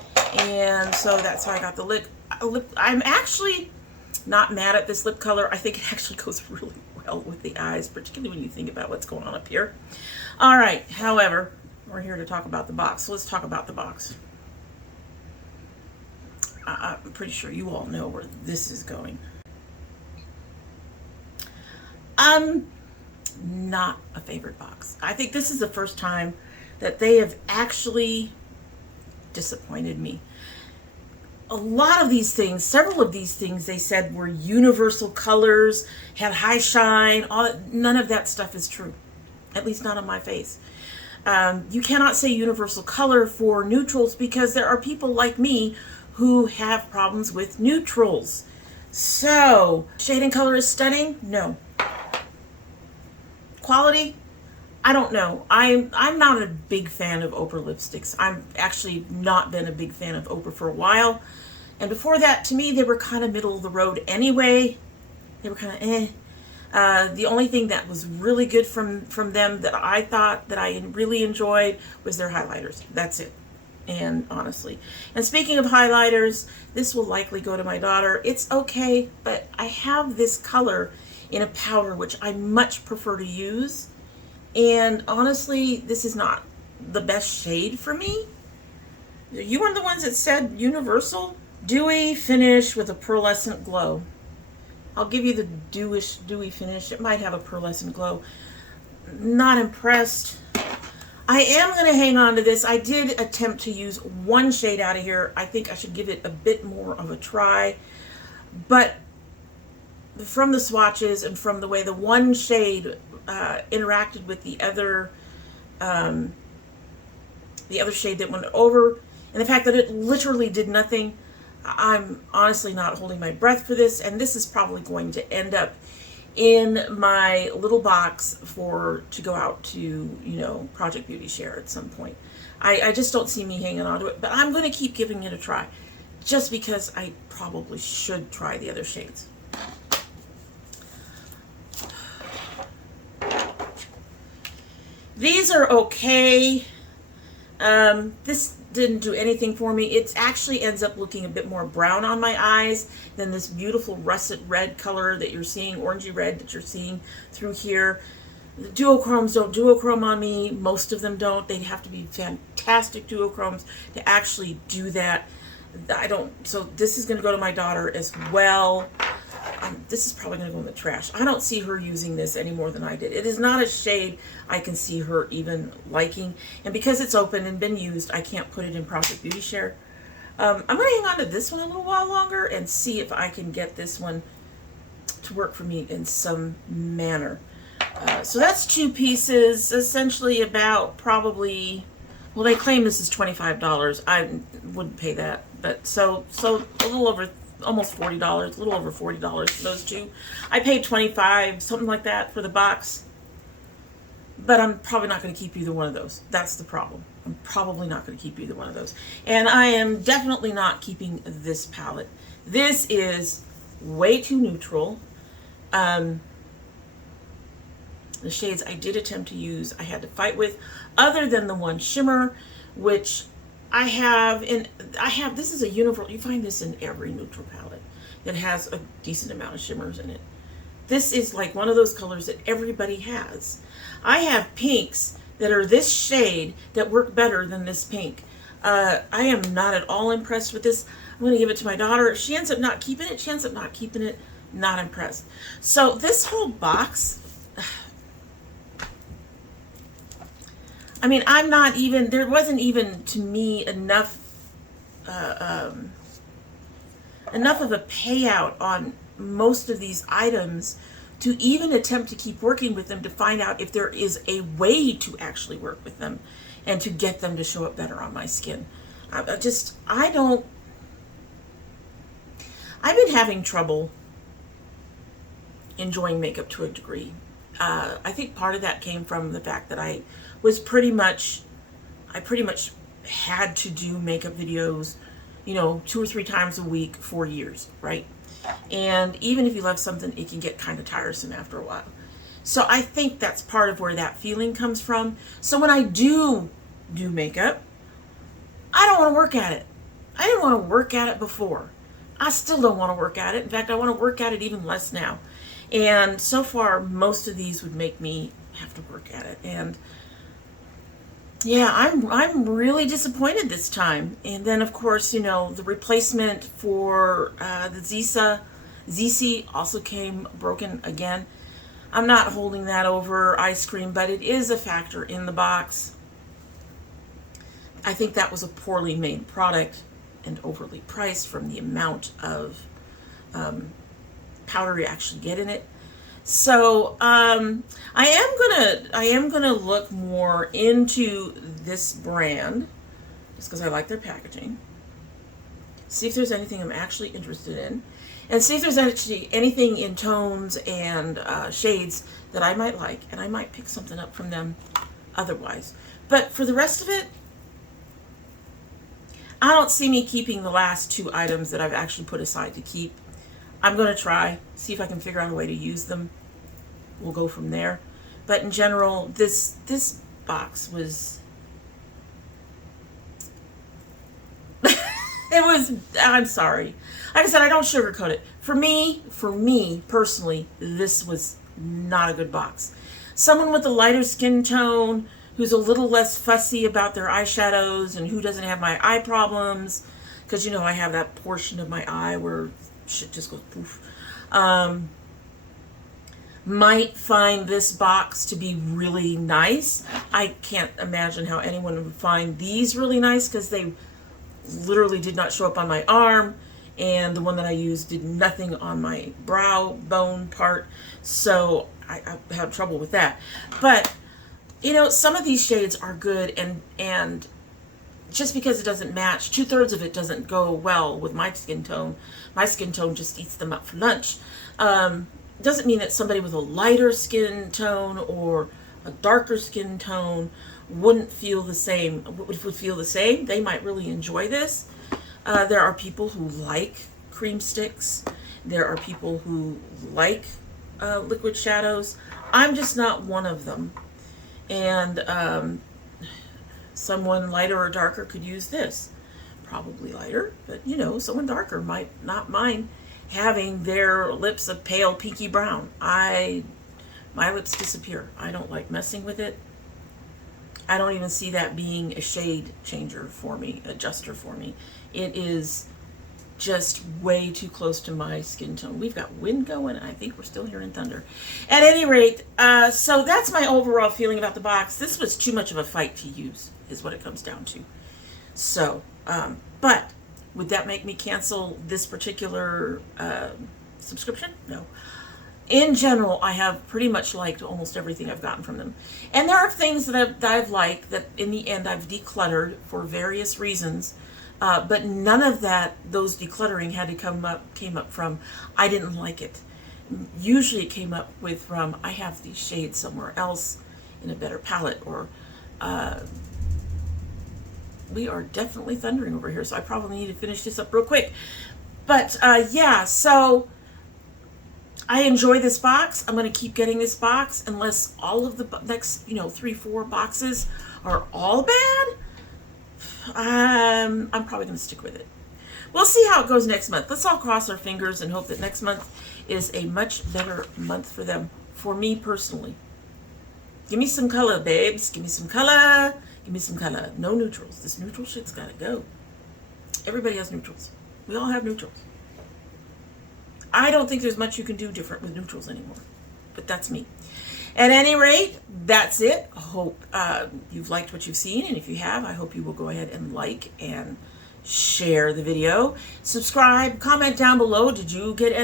And so that's how I got the lip. I'm actually not mad at this lip color. I think it actually goes really well help with the eyes, particularly when you think about what's going on up here. All right, however, we're here to talk about the box, so let's talk about the box. I'm pretty sure you all know where this is going. Not a favorite box. I think this is the first time that they have actually disappointed me. A lot of these things, several of these things they said were universal colors, had high shine, none of that stuff is true. At least not on my face. You cannot say universal color for neutrals because there are people like me who have problems with neutrals. So, shade and color is stunning? No. Quality? I don't know. I'm not a big fan of ochre lipsticks. I'm actually not been a big fan of ochre for a while. And before that, to me, they were kind of middle of the road anyway. They were kind of the only thing that was really good from them that I thought that I really enjoyed was their highlighters. That's it. And honestly. And speaking of highlighters, this will likely go to my daughter. It's okay, but I have this color in a powder which I much prefer to use. And honestly, this is not the best shade for me. Are you one of the ones that said universal? Dewy finish with a pearlescent glow. I'll give you the dewy finish. It might have a pearlescent glow. Not impressed. I am going to hang on to this. I did attempt to use one shade out of here. I think I should give it a bit more of a try. But from the swatches and from the way the one shade interacted with the other shade that went over, and the fact that it literally did nothing, I'm honestly not holding my breath for this, and this is probably going to end up in my little box to go out to, you know, Project Beauty Share at some point. I just don't see me hanging on to it, but I'm going to keep giving it a try, just because I probably should try the other shades. These are okay. This didn't do anything for me. It actually ends up looking a bit more brown on my eyes than this beautiful russet red color that you're seeing, orangey red that you're seeing through here. The duochromes don't duochrome on me. Most of them don't. They'd have to be fantastic duochromes to actually do that. I don't. So this is going to go to my daughter as well. This is probably going to go in the trash. I don't see her using this any more than I did. It is not a shade I can see her even liking. And because it's open and been used, I can't put it in Project Beauty Share. I'm going to hang on to this one a little while longer and see if I can get this one to work for me in some manner. So that's two pieces, essentially about probably, well, they claim this is $25. I wouldn't pay that. But so a little over, almost $40, a little over $40 for those two. I paid $25, something like that, for the box. But I'm probably not going to keep either one of those. That's the problem. I'm probably not going to keep either one of those. And I am definitely not keeping this palette. This is way too neutral. The shades I did attempt to use, I had to fight with, other than the one shimmer, which I have, this is a universal, you find this in every neutral palette that has a decent amount of shimmers in it. This is like one of those colors that everybody has. I have pinks that are this shade that work better than this pink. I am not at all impressed with this. I'm going to give it to my daughter. If she ends up not keeping it, she ends up not keeping it. Not impressed. So this whole box, I mean, I'm not even, there wasn't even, to me, enough of a payout on most of these items to even attempt to keep working with them to find out if there is a way to actually work with them and to get them to show up better on my skin. I've been having trouble enjoying makeup to a degree. I think part of that came from the fact that I pretty much had to do makeup videos, you know, 2 or 3 times a week for years, right? And even if you love something, it can get kind of tiresome after a while. So I think that's part of where that feeling comes from. So when I do makeup, I don't want to work at it. I didn't want to work at it before. I still don't want to work at it. In fact, I want to work at it even less now. And so far, most of these would make me have to work at it. And yeah, I'm really disappointed this time. And then, of course, you know, the replacement for the ZC also came broken again. I'm not holding that over Eyescream, but it is a factor in the box. I think that was a poorly made product and overly priced from the amount of powder you actually get in it. So I am gonna look more into this brand just because I like their packaging. See if there's anything I'm actually interested in, and see if there's actually anything in tones and shades that I might like, and I might pick something up from them otherwise. But for the rest of it, I don't see me keeping the last two items that I've actually put aside to keep. I'm going to try, see if I can figure out a way to use them. We'll go from there. But in general, this box was... it was... I'm sorry. Like I said, I don't sugarcoat it. For me personally, this was not a good box. Someone with a lighter skin tone, who's a little less fussy about their eyeshadows and who doesn't have my eye problems, because you know I have that portion of my eye where shit just goes poof, might find this box to be really nice. I can't imagine how anyone would find these really nice because they literally did not show up on my arm, and the one that I used did nothing on my brow bone part, so I had trouble with that. But you know, some of these shades are good, and just because it doesn't match, 2/3 of it doesn't go well with my skin tone. My skin tone just eats them up for lunch. Doesn't mean that somebody with a lighter skin tone or a darker skin tone wouldn't feel the same. Would feel the same. They might really enjoy this. There are people who like cream sticks. There are people who like liquid shadows. I'm just not one of them. And someone lighter or darker could use this. Probably lighter, but you know, someone darker might not mind having their lips a pale pinky brown. My lips disappear. I don't like messing with it. I don't even see that being a shade changer for me, adjuster for me. It is just way too close to my skin tone. We've got wind going, and I think we're still hearing thunder. At any rate, so that's my overall feeling about the box. This was too much of a fight to use, is what it comes down to. So, but would that make me cancel this particular subscription? No. In general, I have pretty much liked almost everything I've gotten from them. And there are things that I've liked that in the end I've decluttered for various reasons. But none of those decluttering came up from, I didn't like it. Usually it came up with from, I have these shades somewhere else in a better palette, or we are definitely thundering over here, so I probably need to finish this up real quick. But yeah, so I enjoy this box. I'm going to keep getting this box unless all of the next, 3-4 boxes are all bad. I'm probably going to stick with it. We'll see how it goes next month. Let's all cross our fingers and hope that next month is a much better month for them, for me personally. Give me some color, babes. Give me some color. Give me some color. No neutrals. This neutral shit's got to go. Everybody has neutrals. We all have neutrals. I don't think there's much you can do different with neutrals anymore. But that's me. At any rate, that's it. I hope you've liked what you've seen, and if you have, I hope you will go ahead and like and share the video. Subscribe, comment down below. Did you get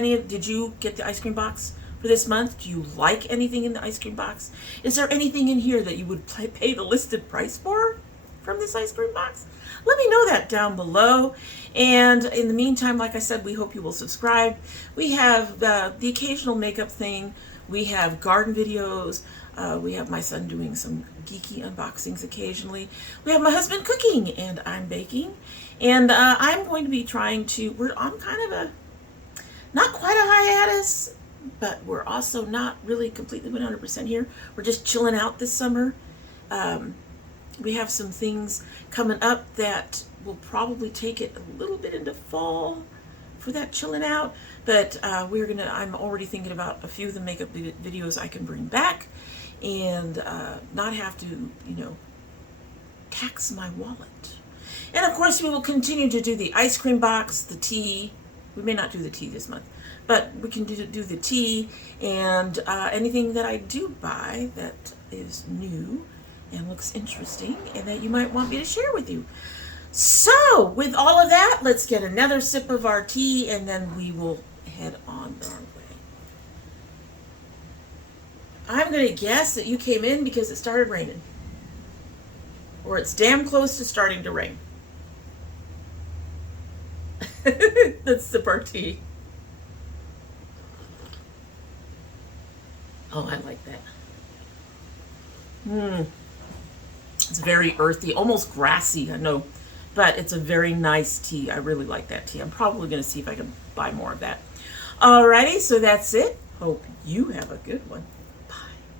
the ice cream box for this month? Do you like anything in the ice cream box? Is there anything in here that you would pay the listed price for from this ice cream box? Let me know that down below. And in the meantime, like I said, we hope you will subscribe. We have the occasional makeup thing. We have garden videos. We have my son doing some geeky unboxings occasionally. We have my husband cooking, and I'm baking. And I'm going to be trying to, I'm kind of not quite a hiatus, but we're also not really completely 100% here. We're just chilling out this summer. We have some things coming up that will probably take it a little bit into fall for that chilling out. But I'm already thinking about a few of the makeup videos I can bring back and not have to, you know, tax my wallet. And of course, we will continue to do the ice cream box, the tea. We may not do the tea this month, but we can do the tea and anything that I do buy that is new and looks interesting and that you might want me to share with you. So, with all of that, let's get another sip of our tea and then we will head on our way. I'm going to guess that you came in because it started raining. Or it's damn close to starting to rain. Let's sip our tea. Oh, I like that. It's very earthy, almost grassy, I know. But it's a very nice tea. I really like that tea. I'm probably going to see if I can buy more of that. Alrighty, so that's it. Hope you have a good one.